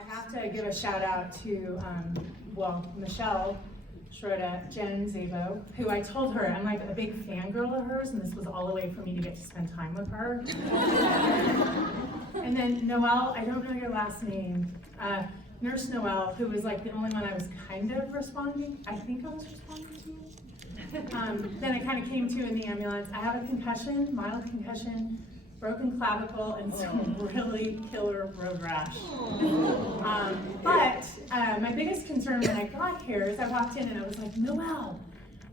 I have to give a shout out to, Michelle Schroeder, Jen Zabo, who I told her I'm like a big fangirl of hers, and this was all the way for me to get to spend time with her. And then Noelle, I don't know your last name, Nurse Noelle, who was like the only one I was kind of responding. I think I was responding to. Then I kind of came to in the ambulance. I have a concussion, mild concussion, broken clavicle, and some really killer road rash. But my biggest concern when I got here is I walked in and I was like, Noelle,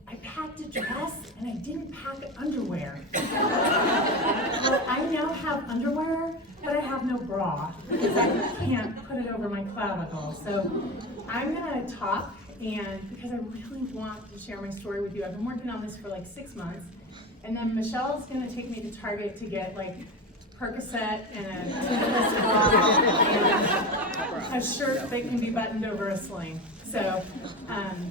I packed a dress and I didn't pack underwear. Well, I now have underwear, but I have no bra because I can't put it over my clavicle. So I'm gonna talk, and because I really want to share my story with you. I've been working on this for like 6 months. And then Michelle's gonna take me to Target to get like Percocet and a tingless bra and a shirt that can be buttoned over a sling. So,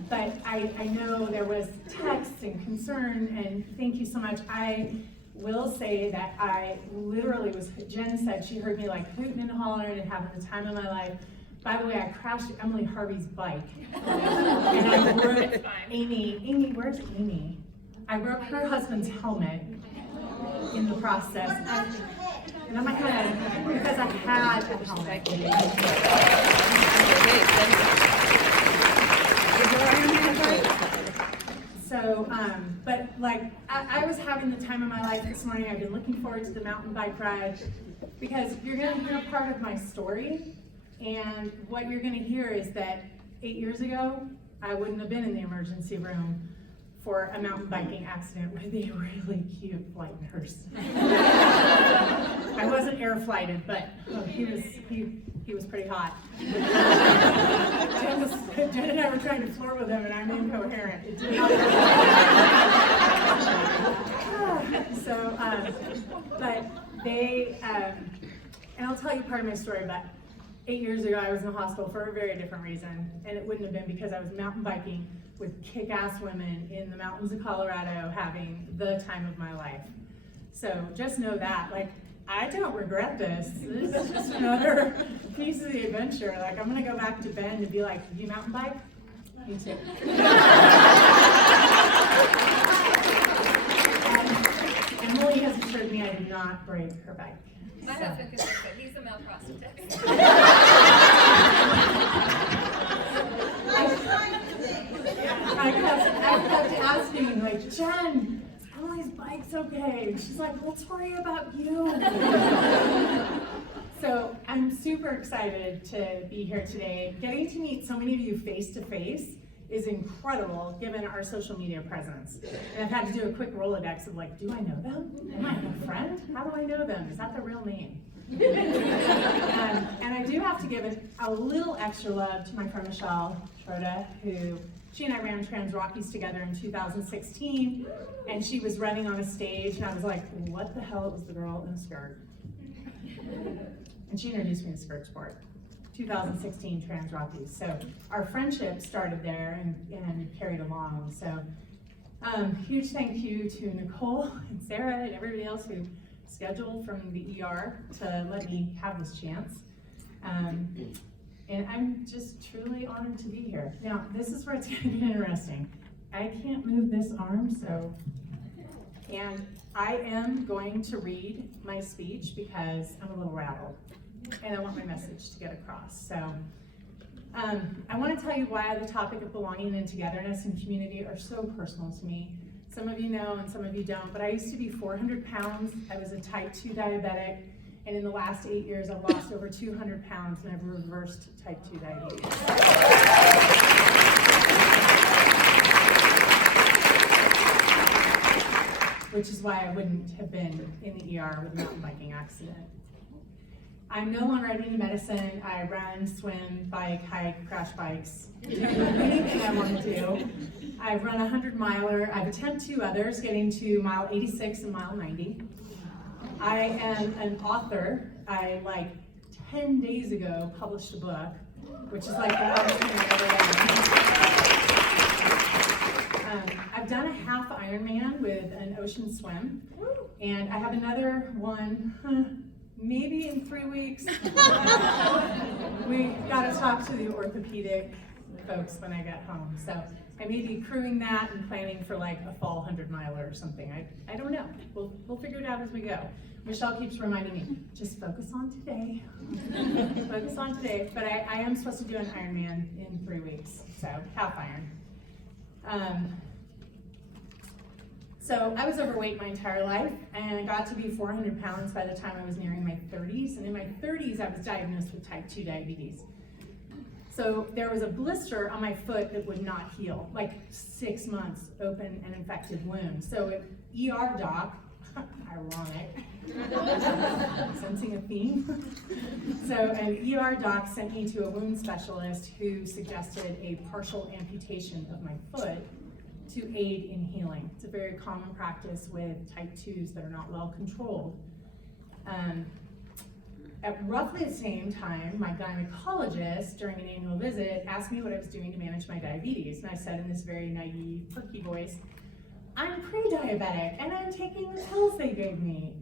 but I know there was texts and concern, and thank you so much. I will say that I literally was, Jen said she heard me like hooting and hollering and having the time of my life. By the way, I crashed Emily Harvey's bike. And I broke Amy, where's Amy? I broke her husband's helmet in the process. And on my head, because I had a helmet. So, but like, I was having the time of my life this morning. I've been looking forward to the mountain bike ride, because you're gonna hear part of my story. And what you're gonna hear is that 8 years ago, I wouldn't have been in the emergency room for a mountain biking accident with a really cute flight nurse. I wasn't air flighted, but he was pretty hot. Jen and I were trying to flirt with him, and I'm incoherent. It did not work. So, but they, and I'll tell you part of my story, but 8 years ago I was in the hospital for a very different reason, and it wouldn't have been because I was mountain biking with kick-ass women in the mountains of Colorado having the time of my life. So just know that, like, I don't regret this. This is just another piece of the adventure. Like, I'm gonna go back to Ben and be like, do you mountain bike? Me too. Emily has assured me I did not break her bike. My husband could fix it. He's a male prosthetist. I kept asking, like, Jen, Emily's bike's okay. And she's like, let's worry about you. So I'm super excited to be here today. Getting to meet so many of you face to face is incredible given our social media presence. And I've had to do a quick Rolodex of like, do I know them? Am I a friend? How do I know them? Is that their real name? And I do have to give a little extra love to my friend Michelle Schroeder, who she and I ran Trans Rockies together in 2016, and she was running on a stage, and I was like, what the hell is the girl in a skirt? And she introduced me to skirt sport. 2016 Trans Rockies. So our friendship started there and carried along. So huge thank you to Nicole and Sarah and everybody else who scheduled from the ER to let me have this chance. And I'm just truly honored to be here. Now, this is where it's gonna get interesting. I can't move this arm, and I am going to read my speech because I'm a little rattled and I want my message to get across. So I want to tell you why the topic of belonging and togetherness and community are so personal to me. Some of you know and some of you don't, but I used to be 400 pounds. I was a type 2 diabetic, and in the last 8 years I've lost over 200 pounds and I've reversed type 2 diabetes. Which is why I wouldn't have been in the ER with a mountain biking accident. I'm no longer into medicine. I run, swim, bike, hike, crash bikes, do anything I want to do. I've run a 100-miler. I've attempted 2 others, getting to mile 86 and mile 90. I am an author. I, like, 10 days ago, published a book, which is like the hardest thing I've ever done. I've done a half Ironman with an ocean swim, and I have another one, maybe in 3 weeks. we gotta talk to the orthopedic folks when I get home. So I may be crewing that and planning for like a fall 100-miler or something. I don't know. We'll figure it out as we go. Michelle keeps reminding me, just focus on today. Focus on today. But I am supposed to do an Ironman in 3 weeks, so half iron. So I was overweight my entire life, and I got to be 400 pounds by the time I was nearing my 30s. And in my 30s, I was diagnosed with type 2 diabetes. So there was a blister on my foot that would not heal, like 6 months, open and infected wound. So an ER doc, ironic, sensing a theme. So an ER doc sent me to a wound specialist who suggested a partial amputation of my foot to aid in healing. It's a very common practice with type 2s that are not well controlled. At roughly the same time, my gynecologist, during an annual visit, asked me what I was doing to manage my diabetes. And I said in this very naive, perky voice, I'm pre-diabetic and I'm taking the pills they gave me.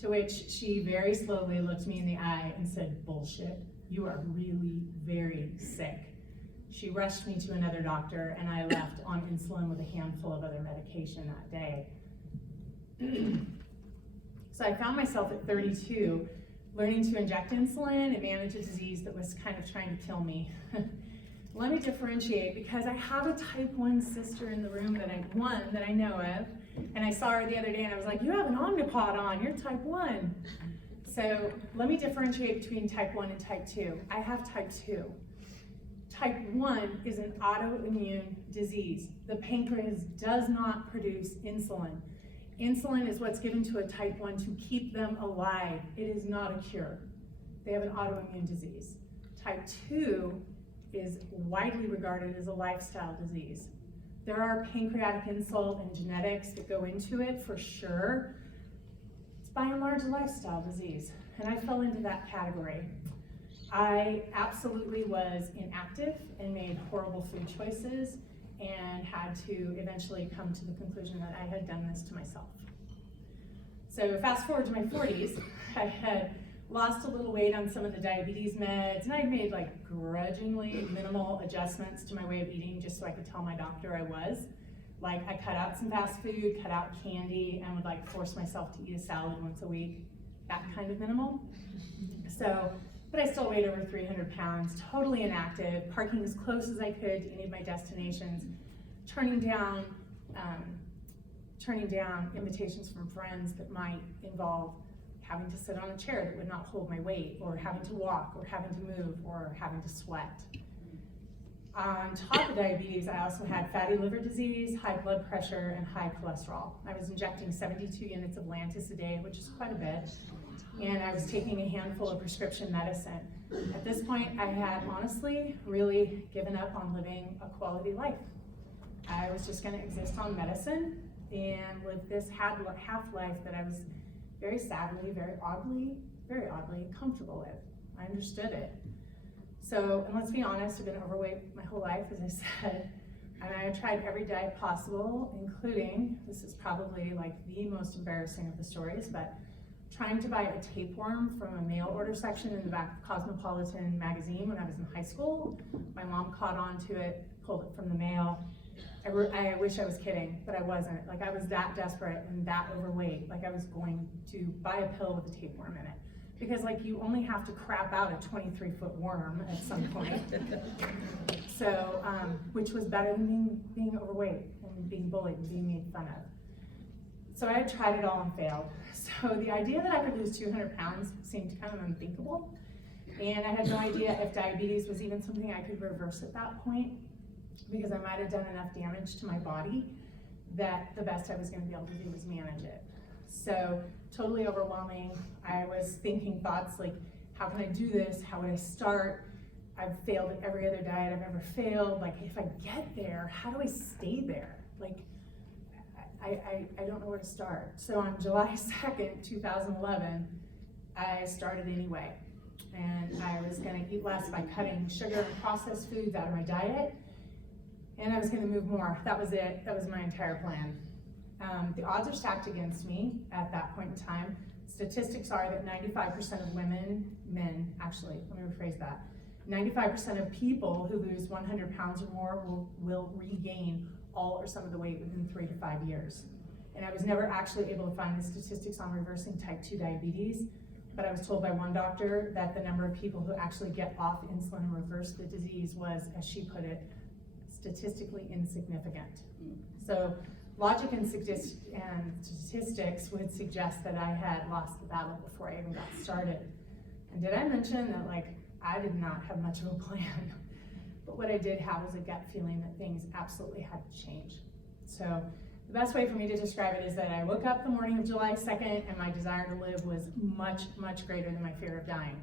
To which she very slowly looked me in the eye and said, bullshit, you are really very sick. She rushed me to another doctor and I left on insulin with a handful of other medication that day. So I found myself at 32 learning to inject insulin and manage a disease that was kind of trying to kill me. Let me differentiate, because I have a type 1 sister in the room that I know of, and I saw her the other day and I was like, you have an Omnipod on, you're type 1. So let me differentiate between type 1 and type 2. I have type 2. Type 1 is an autoimmune disease. The pancreas does not produce insulin. Insulin is what's given to a type 1 to keep them alive. It is not a cure. They have an autoimmune disease. Type 2 is widely regarded as a lifestyle disease. There are pancreatic insult and genetics that go into it for sure. It's by and large a lifestyle disease, and I fell into that category. I absolutely was inactive and made horrible food choices and had to eventually come to the conclusion that I had done this to myself. So fast forward to my 40s, I had lost a little weight on some of the diabetes meds, and I made like grudgingly minimal adjustments to my way of eating just so I could tell my doctor I was. Like I cut out some fast food, cut out candy, and would like force myself to eat a salad once a week, that kind of minimal. So, but I still weighed over 300 pounds, totally inactive, parking as close as I could to any of my destinations, turning down invitations from friends that might involve having to sit on a chair that would not hold my weight, or having to walk, or having to move, or having to sweat. On top of diabetes, I also had fatty liver disease, high blood pressure, and high cholesterol. I was injecting 72 units of Lantus a day, which is quite a bit, and I was taking a handful of prescription medicine. At this point, I had honestly really given up on living a quality life. I was just gonna exist on medicine and live this half-life that I was very sadly, very oddly comfortable with. I understood it. So, and let's be honest, I've been overweight my whole life, as I said, and I have tried every diet possible, including, this is probably like the most embarrassing of the stories, but trying to buy a tapeworm from a mail order section in the back of Cosmopolitan magazine when I was in high school. My mom caught on to it, pulled it from the mail. I wish I was kidding, but I wasn't. Like I was that desperate and that overweight, like I was going to buy a pill with a tapeworm in it. Because like you only have to crap out a 23-foot worm at some point. So, which was better than being overweight and being bullied and being made fun of. So I had tried it all and failed. So the idea that I could lose 200 pounds seemed kind of unthinkable. And I had no idea if diabetes was even something I could reverse at that point, because I might have done enough damage to my body that the best I was gonna be able to do was manage it. So totally overwhelming. I was thinking thoughts like, how can I do this? How would I start? I've failed at every other diet I've ever failed. Like if I get there, how do I stay there? Like, I don't know where to start. So on July 2nd, 2011, I started anyway. And I was gonna eat less by cutting sugar and processed foods out of my diet. And I was gonna move more. That was it. That was my entire plan. The odds are stacked against me at that point in time. Statistics are that 95% of men, actually, let me rephrase that. 95% of people who lose 100 pounds or more will regain all or some of the weight within 3 to 5 years. And I was never actually able to find the statistics on reversing type 2 diabetes, but I was told by one doctor that the number of people who actually get off insulin and reverse the disease was, as she put it, statistically insignificant. So logic and statistics would suggest that I had lost the battle before I even got started. And did I mention that, like, I did not have much of a plan, but what I did have was a gut feeling that things absolutely had to change. So the best way for me to describe it is that I woke up the morning of July 2nd and my desire to live was much, much greater than my fear of dying,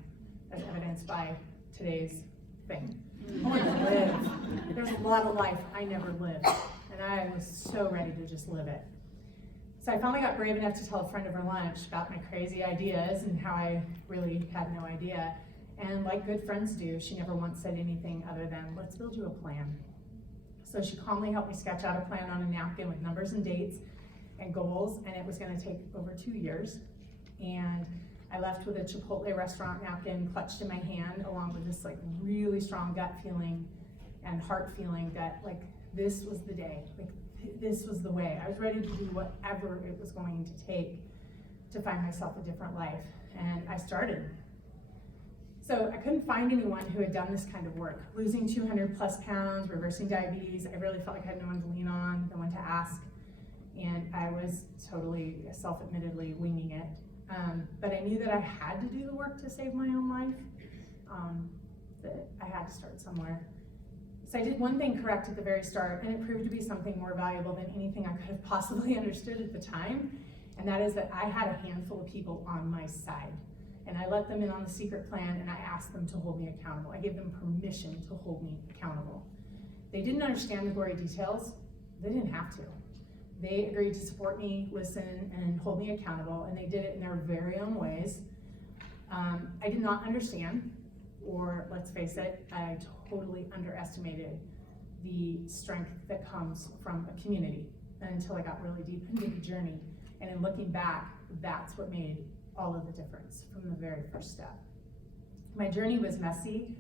as evidenced by today's thing. I want to live. There's a lot of life I never lived, and I was so ready to just live it. So I finally got brave enough to tell a friend over lunch about my crazy ideas and how I really had no idea. And like good friends do, she never once said anything other than, let's build you a plan. So she calmly helped me sketch out a plan on a napkin with numbers and dates and goals, and it was gonna take over 2 years. And I left with a Chipotle restaurant napkin clutched in my hand, along with this like really strong gut feeling and heart feeling that like this was the day, like this was the way. I was ready to do whatever it was going to take to find myself a different life, and I started. So I couldn't find anyone who had done this kind of work. Losing 200 plus pounds, reversing diabetes, I really felt like I had no one to lean on, no one to ask, and I was totally, self-admittedly, winging it. But I knew that I had to do the work to save my own life, that I had to start somewhere. So I did one thing correct at the very start, and it proved to be something more valuable than anything I could have possibly understood at the time, and that is that I had a handful of people on my side. And I let them in on the secret plan, and I asked them to hold me accountable. I gave them permission to hold me accountable. They didn't understand the gory details. They didn't have to. They agreed to support me, listen, and hold me accountable, and they did it in their very own ways. I did not understand, or let's face it, I totally underestimated the strength that comes from a community until I got really deep into the journey. And in looking back, that's what made all of the difference from the very first step. My journey was messy,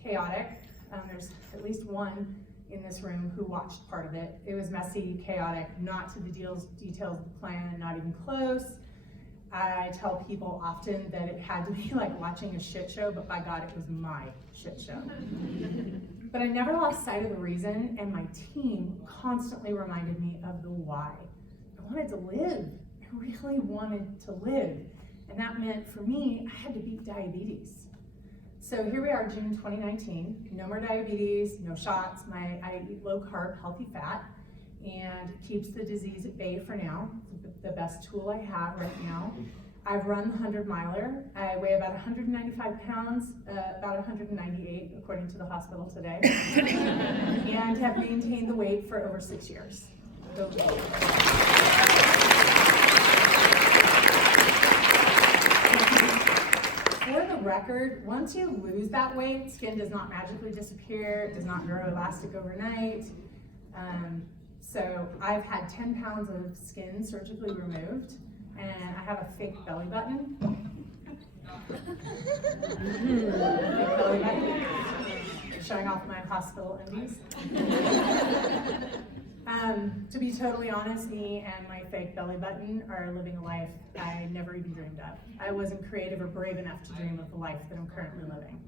chaotic. There's at least one in this room who watched part of it. It was messy, chaotic, not to the details of the plan, not even close. I tell people often that it had to be like watching a shit show, but by God, it was my shit show. But I never lost sight of the reason, and my team constantly reminded me of the why. I wanted to live. I really wanted to live. And that meant for me, I had to beat diabetes. So here we are, June 2019, no more diabetes, no shots. I eat low carb, healthy fat, and it keeps the disease at bay for now. It's the best tool I have right now. I've run the 100-miler. I weigh about 195 pounds, about 198 according to the hospital today, and have maintained the weight for over 6 years. For the record, once you lose that weight, skin does not magically disappear, it does not grow elastic overnight. So I've had 10 pounds of skin surgically removed, and I have a fake belly button. Fake belly button. Showing off my hospital undies. To be totally honest, me and my fake belly button are living a life I never even dreamed of. I wasn't creative or brave enough to dream of the life that I'm currently living.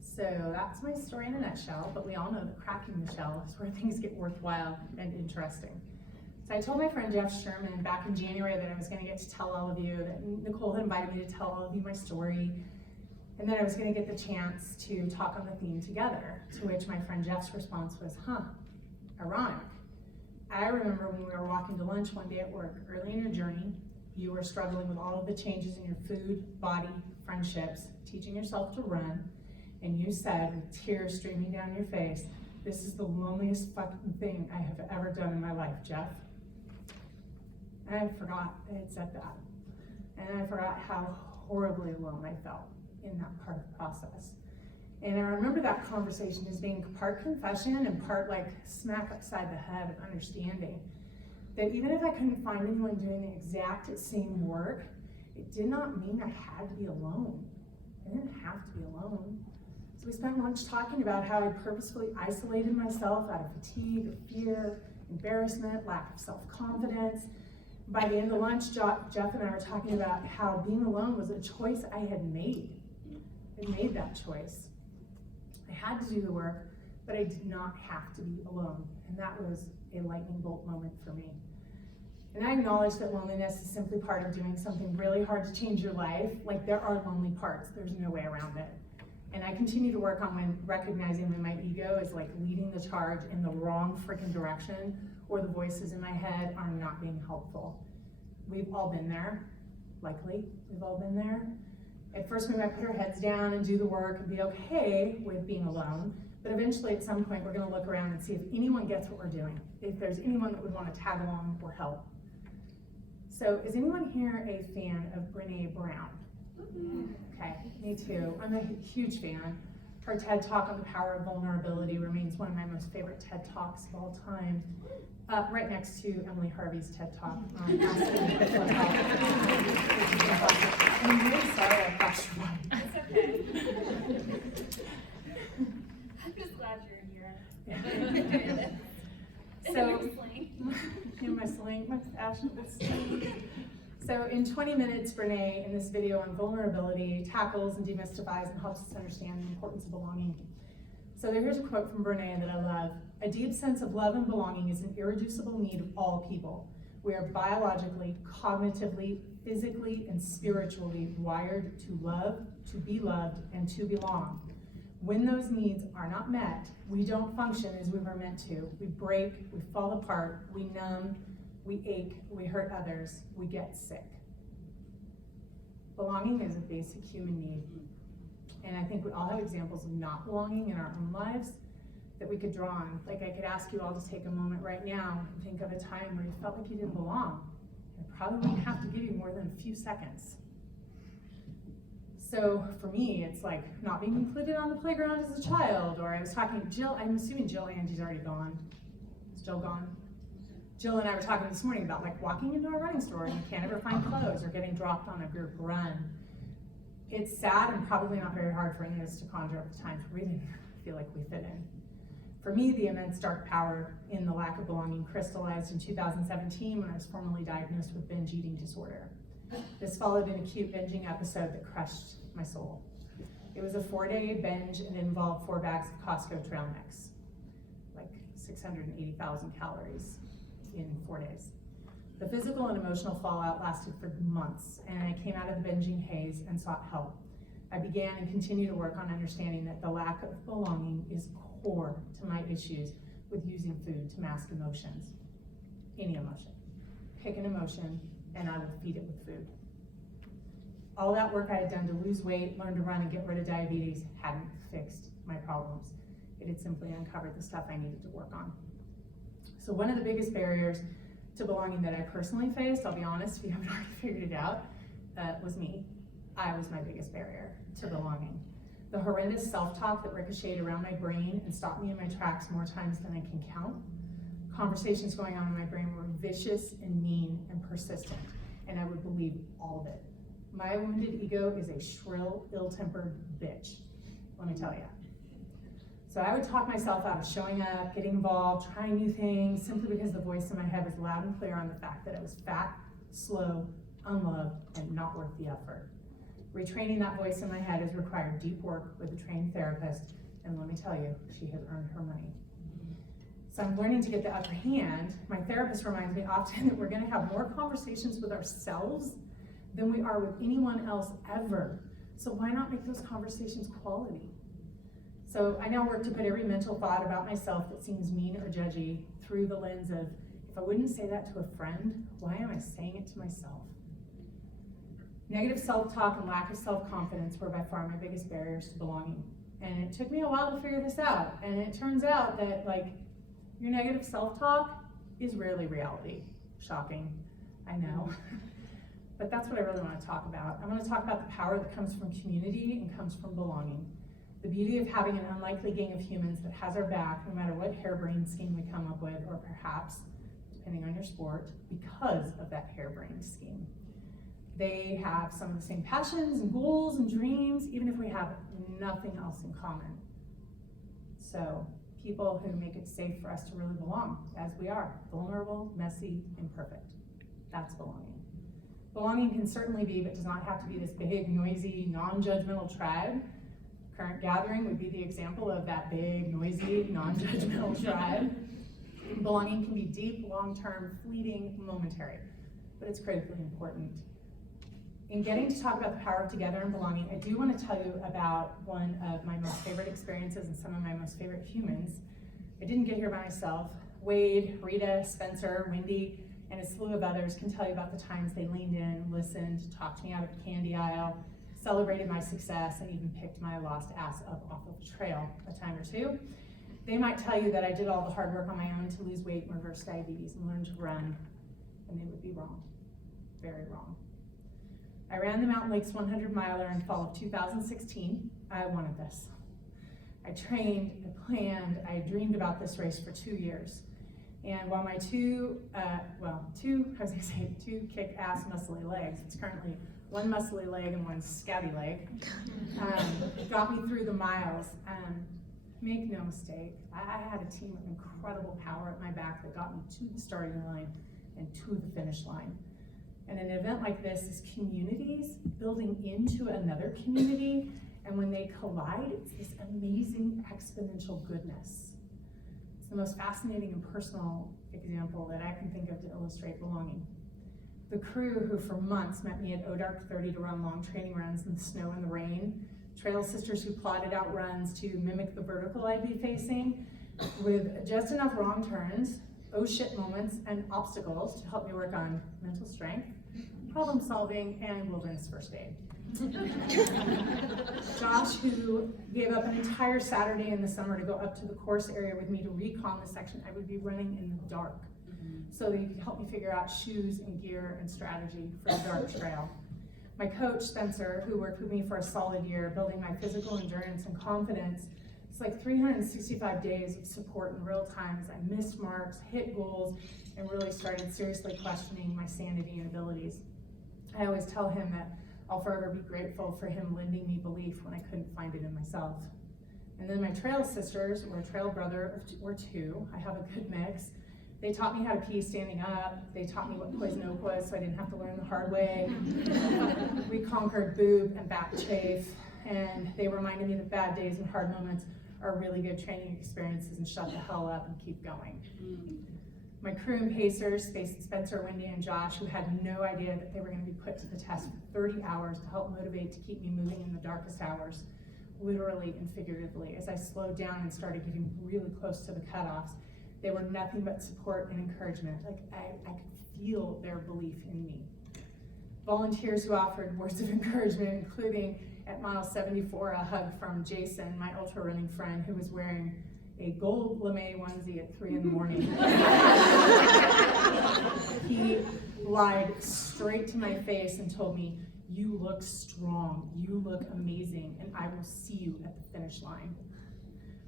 So that's my story in a nutshell, but we all know that cracking the shell is where things get worthwhile and interesting. So I told my friend Jeff Sherman back in January that I was gonna get to tell all of you, that Nicole had invited me to tell all of you my story, and then I was gonna get the chance to talk on the theme together, to which my friend Jeff's response was, ironic. I remember when we were walking to lunch one day at work, early in your journey, you were struggling with all of the changes in your food, body, friendships, teaching yourself to run, and you said, with tears streaming down your face, "This is the loneliest fucking thing I have ever done in my life, Jeff." And I forgot I had said that. And I forgot how horribly alone I felt in that part of the process. And I remember that conversation as being part confession and part like smack upside the head of understanding that even if I couldn't find anyone doing the exact same work, it did not mean I had to be alone. I didn't have to be alone. So we spent lunch talking about how I purposefully isolated myself out of fatigue, or fear, embarrassment, lack of self-confidence. By the end of lunch, Jeff and I were talking about how being alone was a choice I had made. I made that choice. I had to do the work, but I did not have to be alone. And that was a lightning bolt moment for me. And I acknowledge that loneliness is simply part of doing something really hard to change your life. Like, there are lonely parts, there's no way around it. And I continue to work on recognizing when my ego is like leading the charge in the wrong freaking direction, or the voices in my head are not being helpful. We've all been there, likely, we've all been there. At first we might put our heads down and do the work and be okay with being alone, but eventually at some point we're gonna look around and see if anyone gets what we're doing, if there's anyone that would wanna tag along or help. So is anyone here a fan of Brené Brown? Okay, me too. I'm a huge fan. Her TED Talk on the power of vulnerability remains one of my most favorite TED Talks of all time. Right next to Emily Harvey's TED Talk on asking people help. I'm really sorry I passed you by. It's okay. I'm just glad you're here. So, in my sling, my fashionable sling. So in 20 minutes, Brené, in this video on vulnerability, tackles and demystifies and helps us understand the importance of belonging. So here's a quote from Brené that I love. A deep sense of love and belonging is an irreducible need of all people. We are biologically, cognitively, physically, and spiritually wired to love, to be loved, and to belong. When those needs are not met, we don't function as we were meant to. We break, we fall apart, we numb, we ache, we hurt others, we get sick. Belonging is a basic human need. And I think we all have examples of not belonging in our own lives that we could draw on. Like, I could ask you all to take a moment right now and think of a time where you felt like you didn't belong. I probably wouldn't have to give you more than a few seconds. So for me, it's like not being included on the playground as a child, or I was talking to Jill, I'm assuming Jill Angie's already gone. Is Jill gone? Jill and I were talking this morning about like walking into a running store and you can't ever find clothes, or getting dropped on a group run. It's sad and probably not very hard for any of us to conjure up the times where we didn't feel like we fit in. For me, the immense dark power in the lack of belonging crystallized in 2017 when I was formally diagnosed with binge eating disorder. This followed an acute binging episode that crushed my soul. It was a 4-day binge and involved 4 bags of Costco trail mix, like 680,000 calories in 4 days. The physical and emotional fallout lasted for months, and I came out of the binging haze and sought help. I began and continue to work on understanding that the lack of belonging is core to my issues with using food to mask emotions. Any emotion. Pick an emotion, and I will feed it with food. All that work I had done to lose weight, learn to run, and get rid of diabetes hadn't fixed my problems. It had simply uncovered the stuff I needed to work on. So one of the biggest barriers to belonging that I personally faced, I'll be honest, if you haven't already figured it out, was me. I was my biggest barrier to belonging. The horrendous self-talk that ricocheted around my brain and stopped me in my tracks more times than I can count. Conversations going on in my brain were vicious and mean and persistent, and I would believe all of it. My wounded ego is a shrill, ill-tempered bitch, let me tell you. So I would talk myself out of showing up, getting involved, trying new things, simply because the voice in my head was loud and clear on the fact that I was fat, slow, unloved, and not worth the effort. Retraining that voice in my head has required deep work with a trained therapist, and let me tell you, she has earned her money. So I'm learning to get the upper hand. My therapist reminds me often that we're gonna have more conversations with ourselves than we are with anyone else ever. So why not make those conversations quality? So I now work to put every mental thought about myself that seems mean or judgy through the lens of, if I wouldn't say that to a friend, why am I saying it to myself? Negative self-talk and lack of self-confidence were by far my biggest barriers to belonging. And it took me a while to figure this out. And it turns out that your negative self-talk is rarely reality. Shocking, I know. But that's what I really want to talk about. I want to talk about the power that comes from community and comes from belonging. The beauty of having an unlikely gang of humans that has our back no matter what harebrained scheme we come up with, or perhaps, depending on your sport, because of that harebrained scheme. They have some of the same passions and goals and dreams, even if we have nothing else in common. So, people who make it safe for us to really belong, as we are, vulnerable, messy, imperfect. That's belonging. Belonging can certainly be, but does not have to be, this big, noisy, non-judgmental tribe. Current gathering would be the example of that big, noisy, non-judgmental tribe. Belonging can be deep, long-term, fleeting, momentary, but it's critically important. In getting to talk about the power of together and belonging, I do want to tell you about one of my most favorite experiences and some of my most favorite humans. I didn't get here by myself. Wade, Rita, Spencer, Wendy, and a slew of others can tell you about the times they leaned in, listened, talked me out of the candy aisle, celebrated my success, and even picked my lost ass up off of a trail a time or two. They might tell you that I did all the hard work on my own to lose weight and reverse diabetes and learn to run, and they would be wrong, very wrong. I ran the Mountain Lakes 100 miler in fall of 2016. I wanted this. I trained, I planned, I dreamed about this race for 2 years. And while my two kick-ass muscly legs, it's currently one muscly leg and one scabby leg, got me through the miles. Make no mistake, I had a team of incredible power at my back that got me to the starting line and to the finish line. And an event like this is communities building into another community, and when they collide, it's this amazing exponential goodness. It's the most fascinating and personal example that I can think of to illustrate belonging. The crew who for months met me at ODARC 30 to run long training runs in the snow and the rain, trail sisters who plotted out runs to mimic the vertical I'd be facing with just enough wrong turns, oh shit moments, and obstacles to help me work on mental strength, problem solving, and wilderness first aid. Josh, who gave up an entire Saturday in the summer to go up to the course area with me to recon the section I would be running in the dark, so that he could help me figure out shoes and gear and strategy for the dark trail. My coach, Spencer, who worked with me for a solid year, building my physical endurance and confidence. It's like 365 days of support in real time as I missed marks, hit goals, and really started seriously questioning my sanity and abilities. I always tell him that I'll forever be grateful for him lending me belief when I couldn't find it in myself. And then my trail sisters, or a trail brother or two, I have a good mix. They taught me how to pee standing up. They taught me what poison oak was so I didn't have to learn the hard way. We conquered boob and back chafe, and they reminded me that bad days and hard moments are really good training experiences and shut the hell up and keep going. My crew and pacers, Spencer, Wendy, and Josh, who had no idea that they were going to be put to the test for 30 hours to help motivate to keep me moving in the darkest hours, literally and figuratively. As I slowed down and started getting really close to the cutoffs, they were nothing but support and encouragement. Like I could feel their belief in me. Volunteers who offered words of encouragement, including at mile 74, a hug from Jason, my ultra running friend, who was wearing a gold lame onesie at 3 in the morning. He lied straight to my face and told me, "You look strong, you look amazing, and I will see you at the finish line."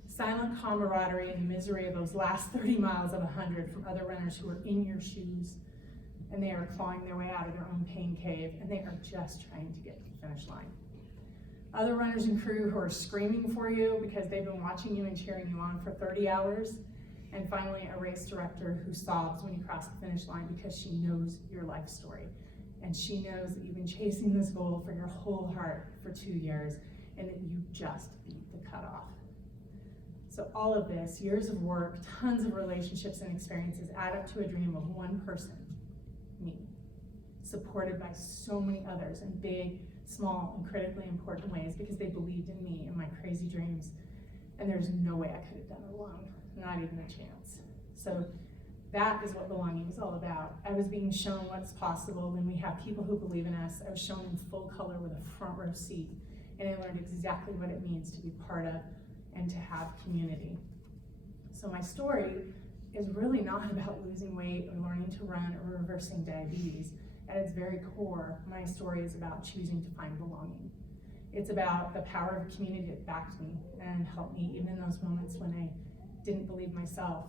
Silent camaraderie and the misery of those last 30 miles of 100 from other runners who are in your shoes, and they are clawing their way out of their own pain cave, and they are just trying to get to the finish line. Other runners and crew who are screaming for you because they've been watching you and cheering you on for 30 hours. And finally, a race director who sobs when you cross the finish line because she knows your life story. And she knows that you've been chasing this goal for your whole heart for 2 years, and that you just beat the cutoff. So all of this, years of work, tons of relationships and experiences add up to a dream of one person, me, supported by so many others in big, small, and critically important ways because they believed in me and my crazy dreams. And there's no way I could have done it alone, not even a chance. So that is what belonging is all about. I was being shown what's possible when we have people who believe in us. I was shown in full color with a front row seat, and I learned exactly what it means to be part of and to have community. So my story is really not about losing weight or learning to run or reversing diabetes. At its very core, my story is about choosing to find belonging. It's about the power of a community that backed me and helped me even in those moments when I didn't believe myself.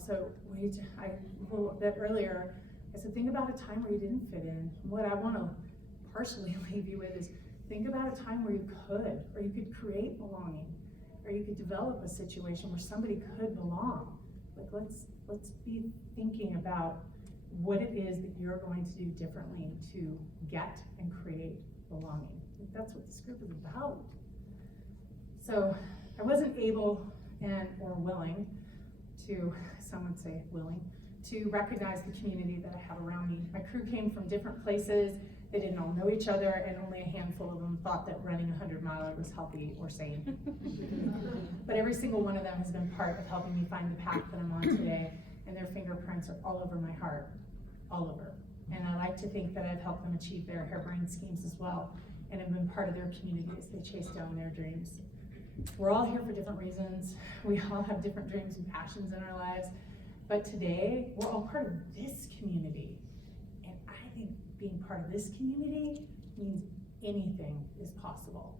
So a little bit earlier, I I said, think about a time where you didn't fit in. What I want to partially leave you with is, think about a time where you could, or you could create belonging, or you could develop a situation where somebody could belong. Like, let's be thinking about what it is that you're going to do differently to get and create belonging. That's what this group is about. So I wasn't able or willing to, some would say willing, to recognize the community that I have around me. My crew came from different places. They didn't all know each other, and only a handful of them thought that running a 100-miler was healthy or sane. But every single one of them has been part of helping me find the path that I'm on today, and their fingerprints are all over my heart, all over. And I like to think that I've helped them achieve their harebrained schemes as well, and have been part of their community as they chase down their dreams. We're all here for different reasons. We all have different dreams and passions in our lives, but today we're all part of this community. And I think being part of this community means anything is possible.